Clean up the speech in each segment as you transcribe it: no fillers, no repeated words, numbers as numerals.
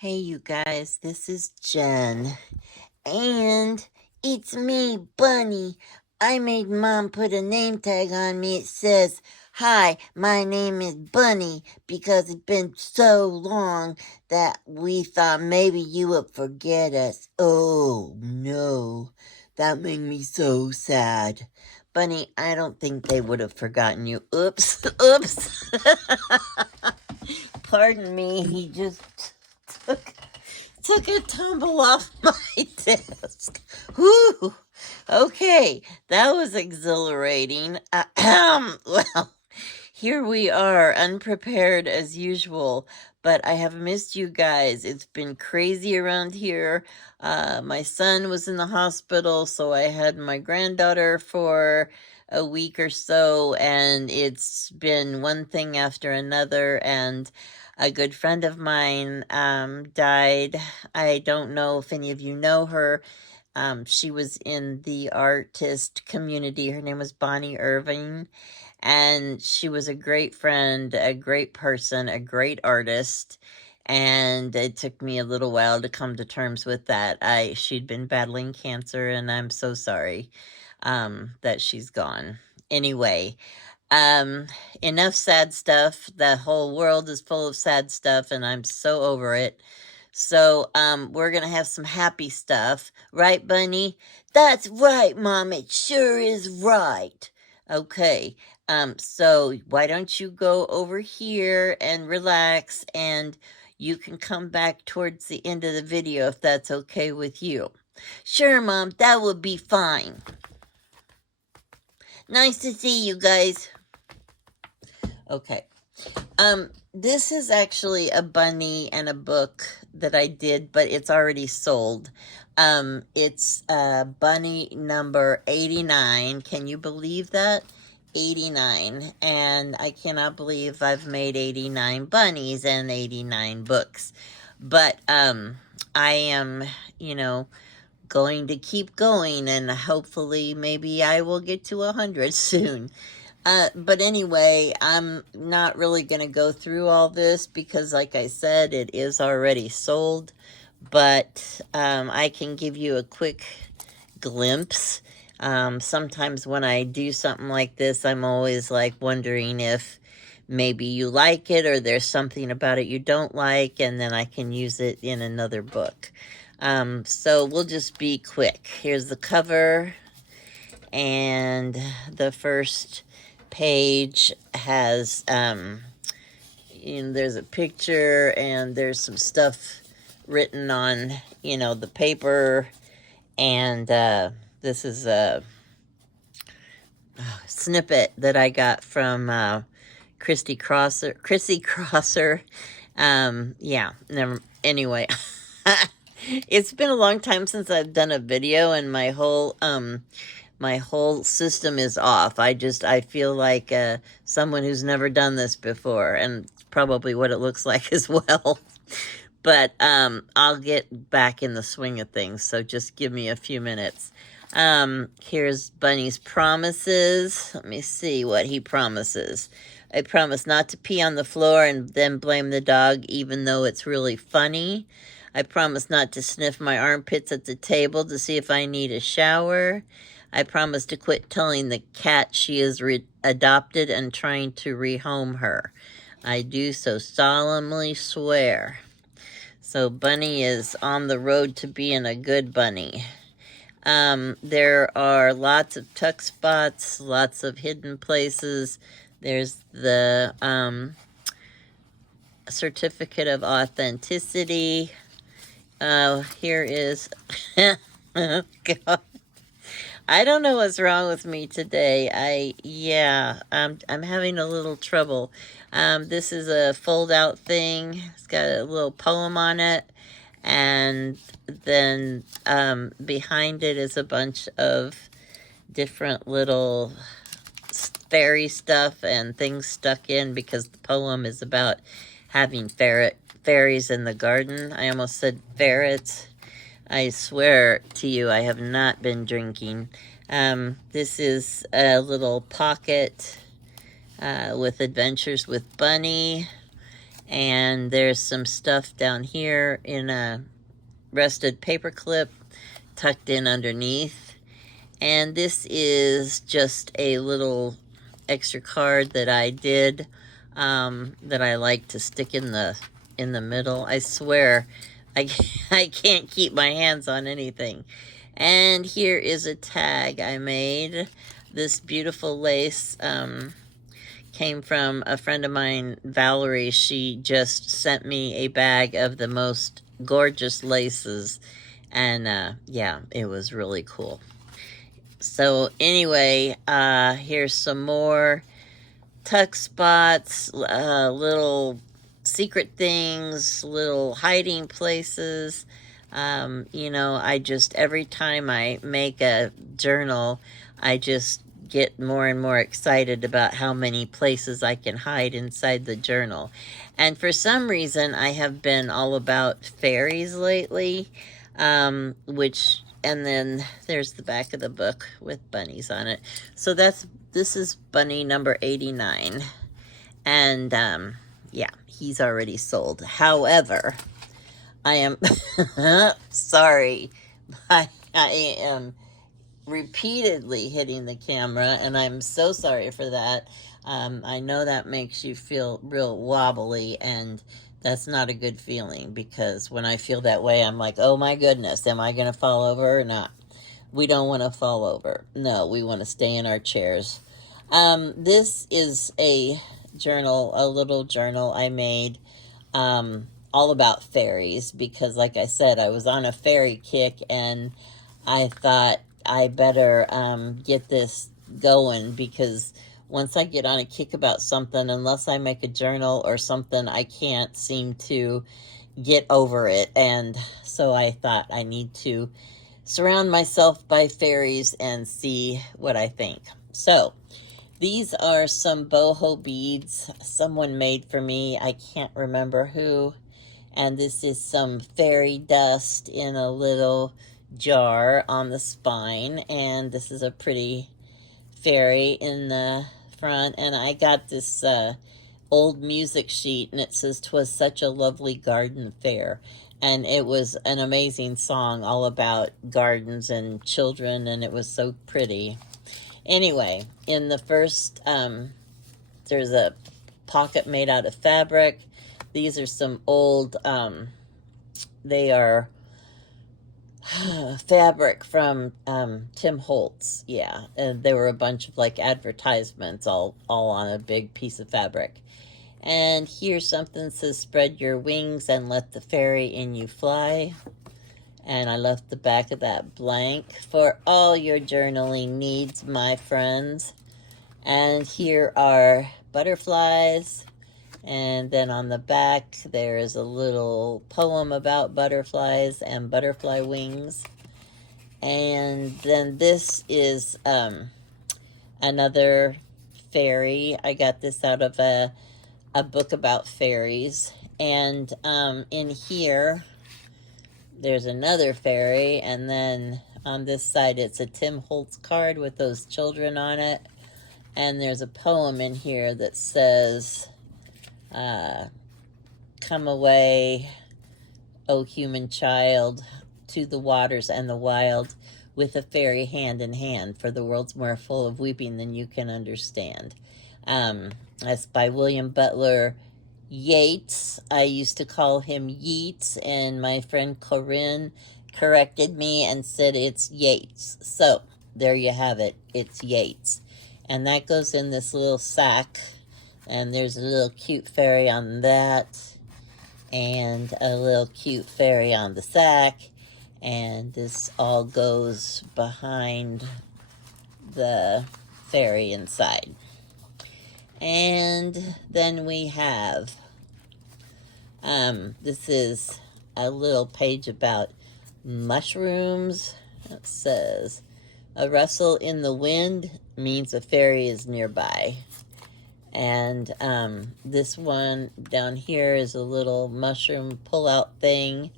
Hey, you guys, this is Jen, and it's me, Bunny. I made Mom put a name tag on me. It says, "Hi, my name is Bunny," because it's been so long that we thought maybe you would forget us. Oh, no. That made me so sad. Bunny, I don't think they would have forgotten you. Oops, oops. Pardon me, he just took a tumble off my desk. Whew. Okay, that was exhilarating. Well, here we are, unprepared as usual, but I have missed you guys. It's been crazy around here. My son was in the hospital, so I had my granddaughter for a week or so, and it's been one thing after another, and a good friend of mine died. I don't know if any of you know her. She was in the artist community. Her name was Bonnie Irving, and she was a great friend, a great person, a great artist. And it took me a little while to come to terms with that. She'd been battling cancer, and I'm so sorry that she's gone. Anyway, um, enough sad stuff. The whole world is full of sad stuff, and I'm so over it. So, we're gonna have some happy stuff, right, Bunny? That's right, Mom. It sure is right. Okay. So why don't you go over here and relax, and you can come back towards the end of the video if that's okay with you. Sure, Mom, that would be fine. Nice to see you guys. Okay. This is actually a bunny and a book that I did, but it's already sold. It's bunny number 89. Can you believe that? 89. And I cannot believe I've made 89 bunnies and 89 books. But I am, going to keep going, and hopefully maybe I will get to 100 soon. But anyway, I'm not really going to go through all this because, like I said, it is already sold. But I can give you a quick glimpse. Sometimes when I do something like this, I'm always like wondering if maybe you like it or there's something about it you don't like, and then I can use it in another book. So we'll just be quick. Here's the cover, and the first page has there's a picture, and there's some stuff written on the paper, and this is a snippet that I got from Chrissy Crosser. Yeah, anyway. It's been a long time since I've done a video, and my whole system is off. I feel like someone who's never done this before, and probably what it looks like as well. But I'll get back in the swing of things, so just give me a few minutes. Here's Bunny's promises. Let me see what he promises. I promise not to pee on the floor and then blame the dog, even though it's really funny. I promise not to sniff my armpits at the table to see if I need a shower. I promise to quit telling the cat she is adopted and trying to rehome her. I do so solemnly swear. So Bunny is on the road to being a good bunny. There are lots of tuck spots, lots of hidden places. There's the certificate of authenticity. Here is... God. I don't know what's wrong with me today. I'm having a little trouble. This is a fold-out thing. It's got a little poem on it. And then behind it is a bunch of different little fairy stuff and things stuck in, because the poem is about having fairies in the garden. I almost said ferrets. I swear to you, I have not been drinking. This is a little pocket with adventures with Bunny. And there's some stuff down here in a rested paper clip tucked in underneath. And this is just a little extra card that I did that I like to stick in the middle. I swear I can't keep my hands on anything. And here is a tag I made. This beautiful lace came from a friend of mine, Valerie. She just sent me a bag of the most gorgeous laces. And yeah, it was really cool. So anyway, here's some more tuck spots, little secret things, little hiding places. You know, I just, every time I make a journal, I just get more and more excited about how many places I can hide inside the journal. And for some reason, I have been all about fairies lately, which, and then there's the back of the book with bunnies on it. So this is bunny number 89. And yeah, he's already sold. However, I am sorry. I am repeatedly hitting the camera, and I'm so sorry for that. I know that makes you feel real wobbly, and that's not a good feeling, because when I feel that way, I'm like, oh my goodness, am I going to fall over or not? We don't want to fall over. No, we want to stay in our chairs. This is a journal, a little journal I made all about fairies, because like I said, I was on a fairy kick, and I thought I better get this going, because once I get on a kick about something, unless I make a journal or something, I can't seem to get over it. And so I thought I need to surround myself by fairies and see what I think. So these are some boho beads someone made for me. I can't remember who. And this is some fairy dust in a little jar on the spine. And this is a pretty fairy in the front. And I got this old music sheet, and it says, "'Twas such a lovely garden fair." And it was an amazing song all about gardens and children, and it was so pretty. Anyway, in the first, there's a pocket made out of fabric. These are some old, they are fabric from Tim Holtz. Yeah, and there were a bunch of like advertisements all on a big piece of fabric. And here's something that says, "Spread your wings and let the fairy in you fly." And I left the back of that blank for all your journaling needs, my friends. And here are butterflies. And then on the back, there is a little poem about butterflies and butterfly wings. And then this is another fairy. I got this out of a book about fairies. And in here, there's another fairy. And then on this side, it's a Tim Holtz card with those children on it. And there's a poem in here that says, "Come away, O human child, to the waters and the wild, with a fairy hand in hand, for the world's more full of weeping than you can understand." That's by William Butler Yeats. I used to call him Yeats, and my friend Corinne corrected me and said it's Yates. So there you have it. It's Yates. And that goes in this little sack. And there's a little cute fairy on that. And a little cute fairy on the sack. And this all goes behind the fairy inside. And then we have, this is a little page about mushrooms. It says, "A rustle in the wind means a fairy is nearby." And this one down here is a little mushroom pull-out thing.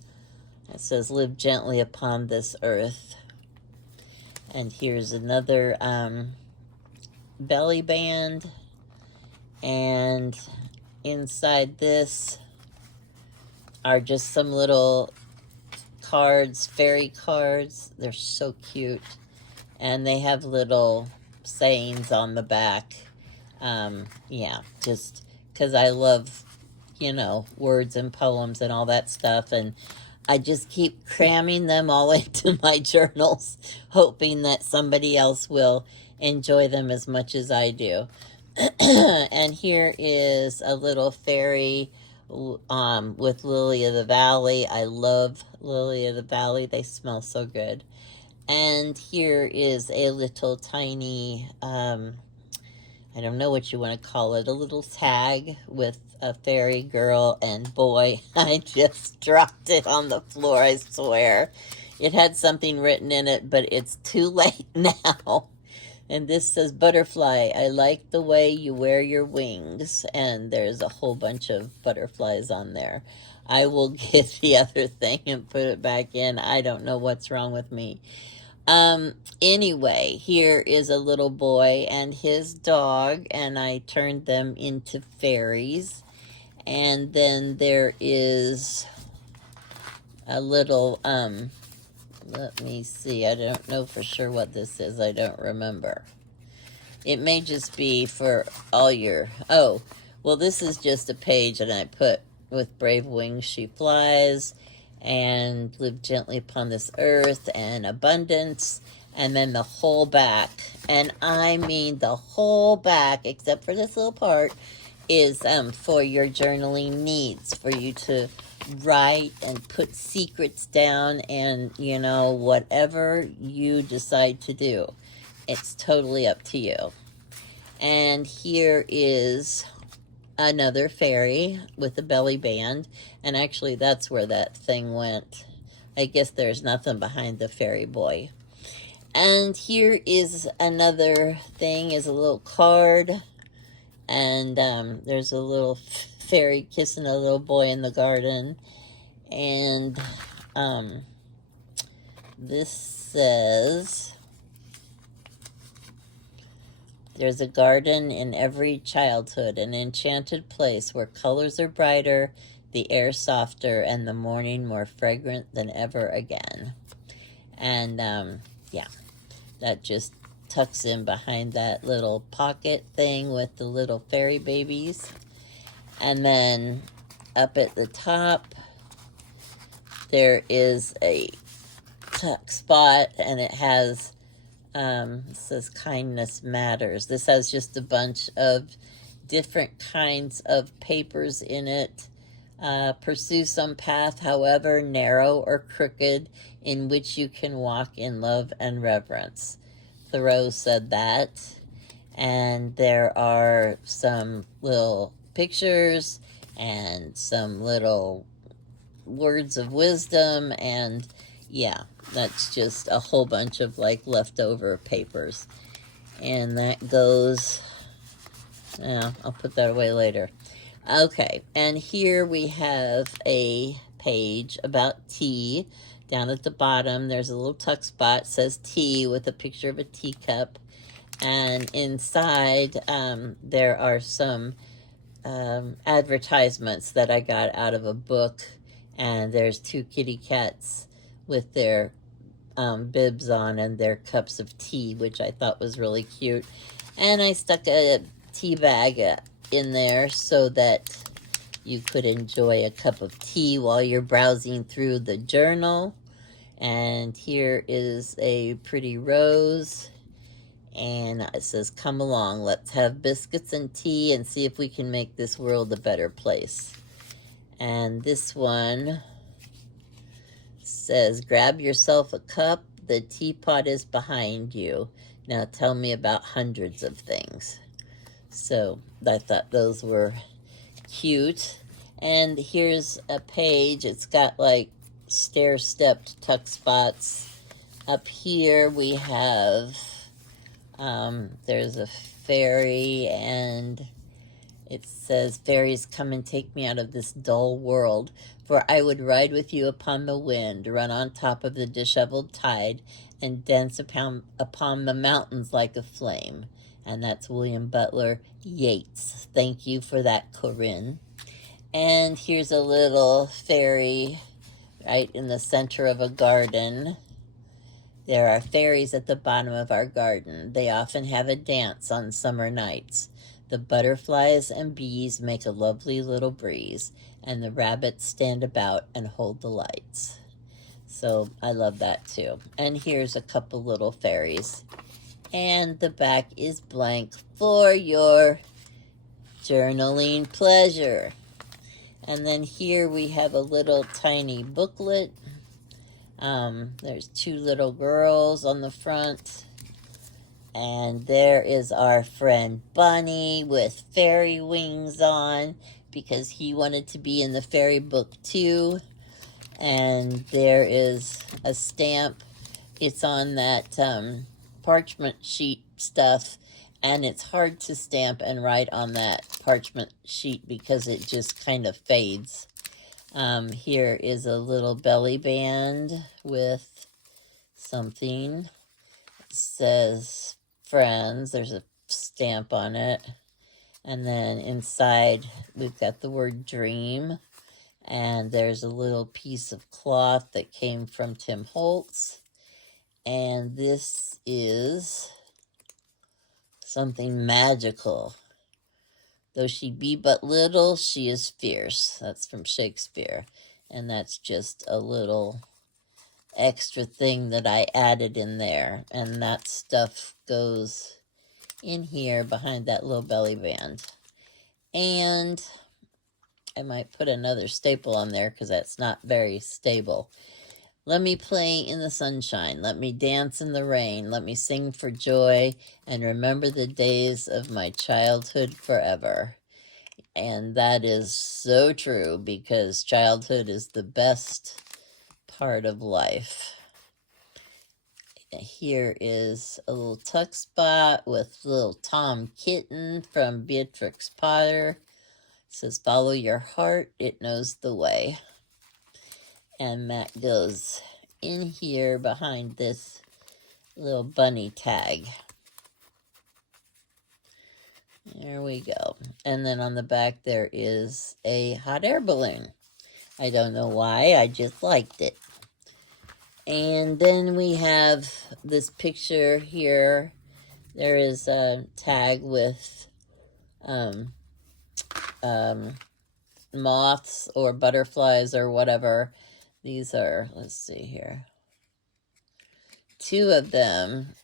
It says, "Live gently upon this earth." And here's another belly band. And inside this are just some little cards, fairy cards. They're so cute. And they have little sayings on the back. Yeah, just because I love, you know, words and poems and all that stuff. And I just keep cramming them all into my journals, hoping that somebody else will enjoy them as much as I do. And here is a little fairy with Lily of the Valley. I love Lily of the Valley. They smell so good. And here is a little tiny, I don't know what you want to call it, a little tag with a fairy girl and boy. I just dropped it on the floor, I swear. It had something written in it, but it's too late now. And this says, Butterfly, I like the way you wear your wings. And there's a whole bunch of butterflies on there. I will get the other thing and put it back in. I don't know what's wrong with me. Anyway, here is a little boy and his dog, and I turned them into fairies. And then there is a little, let me see, I don't know for sure what this is. I don't remember. It may just be for all your, oh, well, this is just a page, and I put, with brave wings she flies, and live gently upon this earth, and abundance, and then the whole back, and I mean the whole back, except for this little part, is for your journaling needs, for you to write and put secrets down, and, you know, whatever you decide to do. It's totally up to you. And here is another fairy with a belly band, and actually that's where that thing went. I guess there's nothing behind the fairy boy. And here is another thing, is a little card, and there's a little fairy kissing a little boy in the garden. And this says, there's a garden in every childhood, an enchanted place where colors are brighter, the air softer, and the morning more fragrant than ever again. And yeah, that just tucks in behind that little pocket thing with the little fairy babies. And then up at the top, there is a tuck spot, and it has, it says kindness matters. This has just a bunch of different kinds of papers in it. Pursue some path, however narrow or crooked, in which you can walk in love and reverence. Thoreau said that. And there are some little pictures and some little words of wisdom, and yeah, that's just a whole bunch of like leftover papers. And that goes, yeah, I'll put that away later. Okay, and here we have a page about tea. Down at the bottom, there's a little tuck spot, says tea, with a picture of a teacup. And inside, there are some advertisements that I got out of a book. And there's two kitty cats with their bibs on and their cups of tea, which I thought was really cute. And I stuck a tea bag in there so that you could enjoy a cup of tea while you're browsing through the journal. And here is a pretty rose, and it says, come along, let's have biscuits and tea and see if we can make this world a better place. And this one says, grab yourself a cup, the teapot is behind you. Now tell me about hundreds of things. So I thought those were cute. And here's a page. It's got like stair-stepped tuck spots. Up here we have, there's a fairy, and it says, fairies, come and take me out of this dull world, for I would ride with you upon the wind, run on top of the disheveled tide, and dance upon the mountains like a flame. And that's William Butler Yeats. Thank you for that, Corinne. And here's a little fairy right in the center of a garden. There are fairies at the bottom of our garden. They often have a dance on summer nights. The butterflies and bees make a lovely little breeze, and the rabbits stand about and hold the lights. So I love that too. And here's a couple little fairies. And the back is blank for your journaling pleasure. And then here we have a little tiny booklet. There's two little girls on the front. And there is our friend Bunny with fairy wings on because he wanted to be in the fairy book too. And there is a stamp. It's on that parchment sheet stuff, and it's hard to stamp and write on that parchment sheet because it just kind of fades. Here is a little belly band with something. It says friends. There's a stamp on it. And then inside we've got the word dream. And there's a little piece of cloth that came from Tim Holtz. And this is something magical. Though she be but little, she is fierce. That's from Shakespeare. And that's just a little extra thing that I added in there. And that stuff goes in here behind that little belly band. And I might put another staple on there because that's not very stable. Let me play in the sunshine. Let me dance in the rain. Let me sing for joy and remember the days of my childhood forever. And that is so true because childhood is the best part of life. Here is a little tuck spot with little Tom Kitten from Beatrix Potter. It says, follow your heart, it knows the way. And Matt goes in here behind this little bunny tag. There we go. And then on the back there is a hot air balloon. I don't know why, I just liked it. And then we have this picture here. There is a tag with moths or butterflies or whatever. These are, let's see here, two of them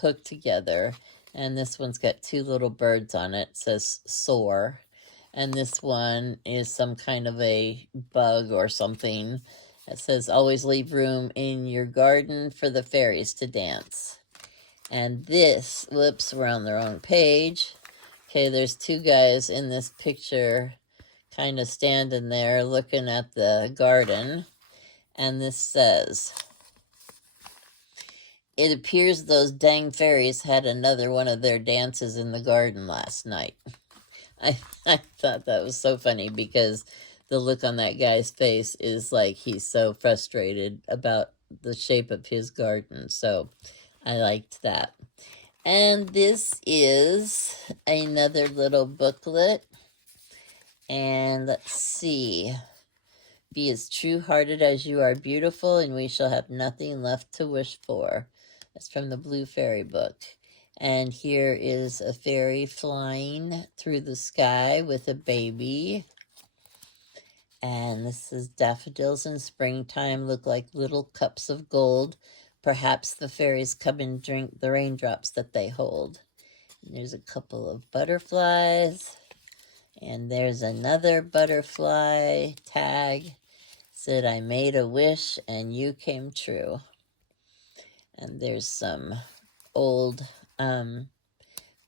hooked together, and this one's got two little birds on it. It says soar, and this one is some kind of a bug or something. It says always leave room in your garden for the fairies to dance. And this, whoops, we're on the wrong page. Okay, there's two guys in this picture kind of standing there looking at the garden. And this says, it appears those dang fairies had another one of their dances in the garden last night. I thought that was so funny because the look on that guy's face is like he's so frustrated about the shape of his garden. So I liked that. And this is another little booklet. And let's see. Be as true-hearted as you are beautiful, and we shall have nothing left to wish for. That's from the Blue Fairy book. And here is a fairy flying through the sky with a baby. And this is daffodils in springtime look like little cups of gold. Perhaps the fairies come and drink the raindrops that they hold. And there's a couple of butterflies. And there's another butterfly tag. Said, I made a wish and you came true. And there's some old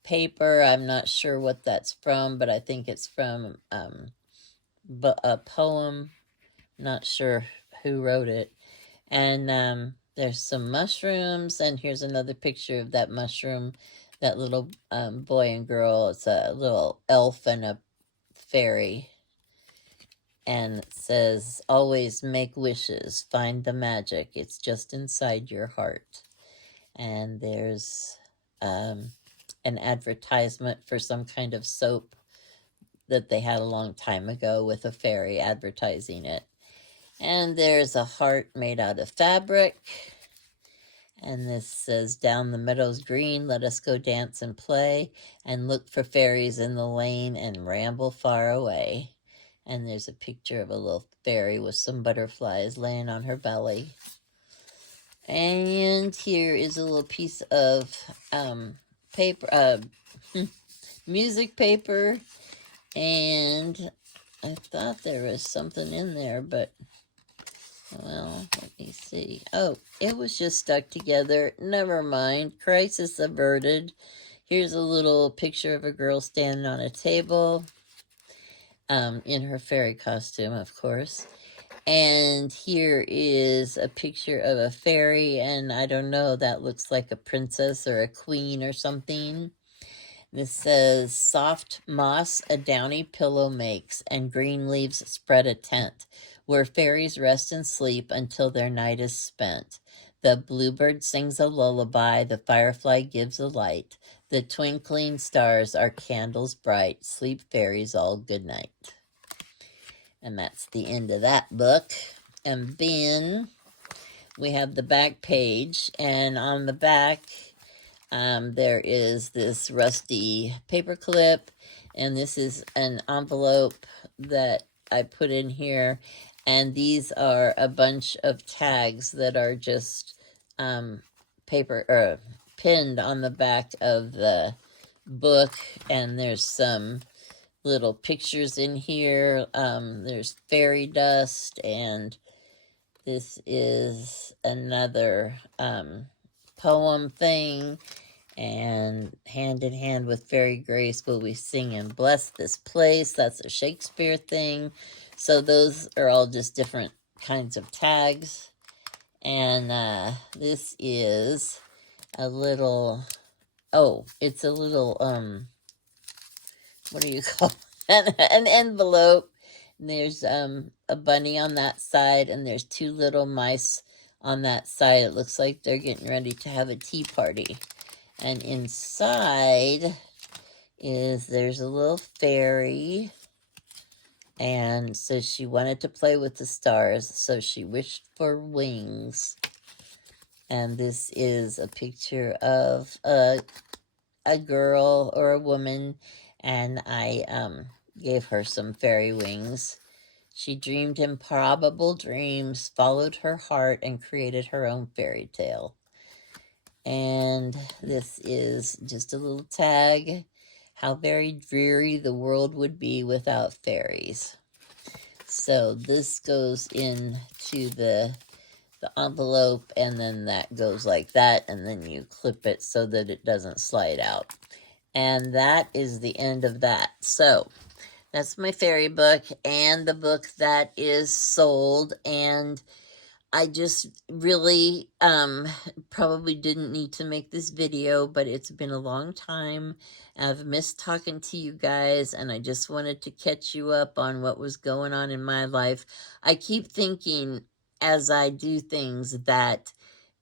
paper. I'm not sure what that's from, but I think it's from a poem. Not sure who wrote it. And there's some mushrooms, and here's another picture of that mushroom, that little boy and girl. It's a little elf and a fairy. And it says, always make wishes, find the magic. It's just inside your heart. And there's an advertisement for some kind of soap that they had a long time ago with a fairy advertising it. And there's a heart made out of fabric. And this says, down the meadows green, let us go dance and play, and look for fairies in the lane and ramble far away. And there's a picture of a little fairy with some butterflies laying on her belly. And here is a little piece of paper, music paper. And I thought there was something in there, but, well, let me see. Oh, it was just stuck together. Never mind. Crisis averted. Here's a little picture of a girl standing on a table, in her fairy costume, of course. And here is a picture of a fairy, and I don't know, that looks like a princess or a queen or something. This says, soft moss a downy pillow makes, and green leaves spread a tent, where fairies rest and sleep until their night is spent. The bluebird sings a lullaby, the firefly gives a light, the twinkling stars are candles bright, sleep fairies all good night. And that's the end of that book. And then we have the back page, and on the back, there is this rusty paper clip, and this is an envelope that I put in here, and these are a bunch of tags that are just paper pinned on the back of the book, and there's some little pictures in here. There's fairy dust, and this is another poem thing. And hand in hand with fairy grace will we sing and bless this place. That's a Shakespeare thing. So those are all just different kinds of tags. And this is a little, oh, it's a little what do you call it? An envelope. And there's a bunny on that side, and there's two little mice on that side. It looks like they're getting ready to have a tea party. And inside there's a little fairy, and so she wanted to play with the stars, so she wished for wings. And this is a picture of a girl or a woman, and I gave her some fairy wings. She dreamed improbable dreams, followed her heart, and created her own fairy tale. And this is just a little tag. How very dreary the world would be without fairies. So this goes into the envelope, and then that goes like that, and then you clip it so that it doesn't slide out. And that is the end of that. So that's my fairy book, and the book that is sold. And I just really probably didn't need to make this video, but it's been a long time. I've missed talking to you guys, and I just wanted to catch you up on what was going on in my life. I keep thinking as I do things that,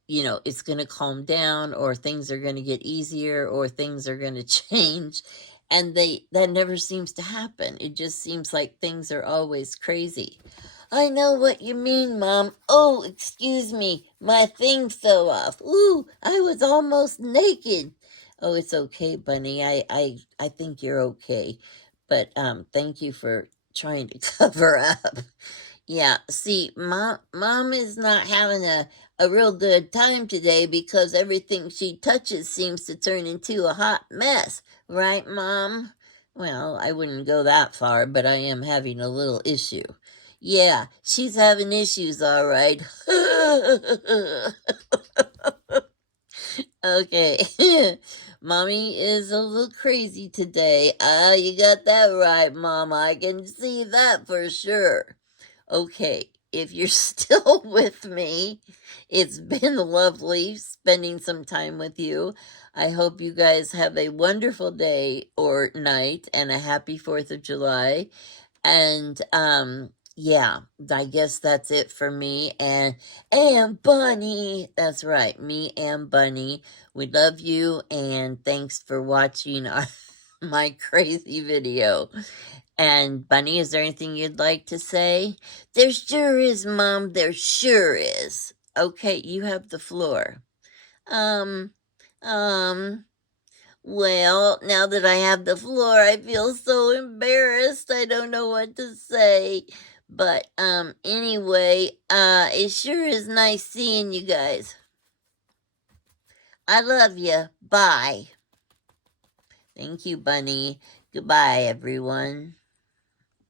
you know, it's going to calm down, or things are going to get easier, or things are going to change. And that never seems to happen. It just seems like things are always crazy. I know what you mean, Mom. Oh, excuse me. My thing fell off. Ooh, I was almost naked. Oh, it's okay, Bunny. I think you're okay. But thank you for trying to cover up. Yeah, see, Mom is not having a real good time today because everything she touches seems to turn into a hot mess. Right, Mom? Well, I wouldn't go that far, but I am having a little issue. Yeah, she's having issues, all right. Okay. Mommy is a little crazy today. Ah, you got that right, Mom. I can see that for sure. Okay, if you're still with me, it's been lovely spending some time with you. I hope you guys have a wonderful day or night, and a happy 4th of July. And yeah, I guess that's it for me and Bunny. That's right, me and Bunny. We love you and thanks for watching my crazy video. And Bunny, is there anything you'd like to say? There sure is, Mom. There sure is. Okay, you have the floor. Um, um, well, now that I have the floor, I feel so embarrassed. I don't know what to say. But, anyway, it sure is nice seeing you guys. I love you. Bye. Thank you, Bunny. Goodbye, everyone.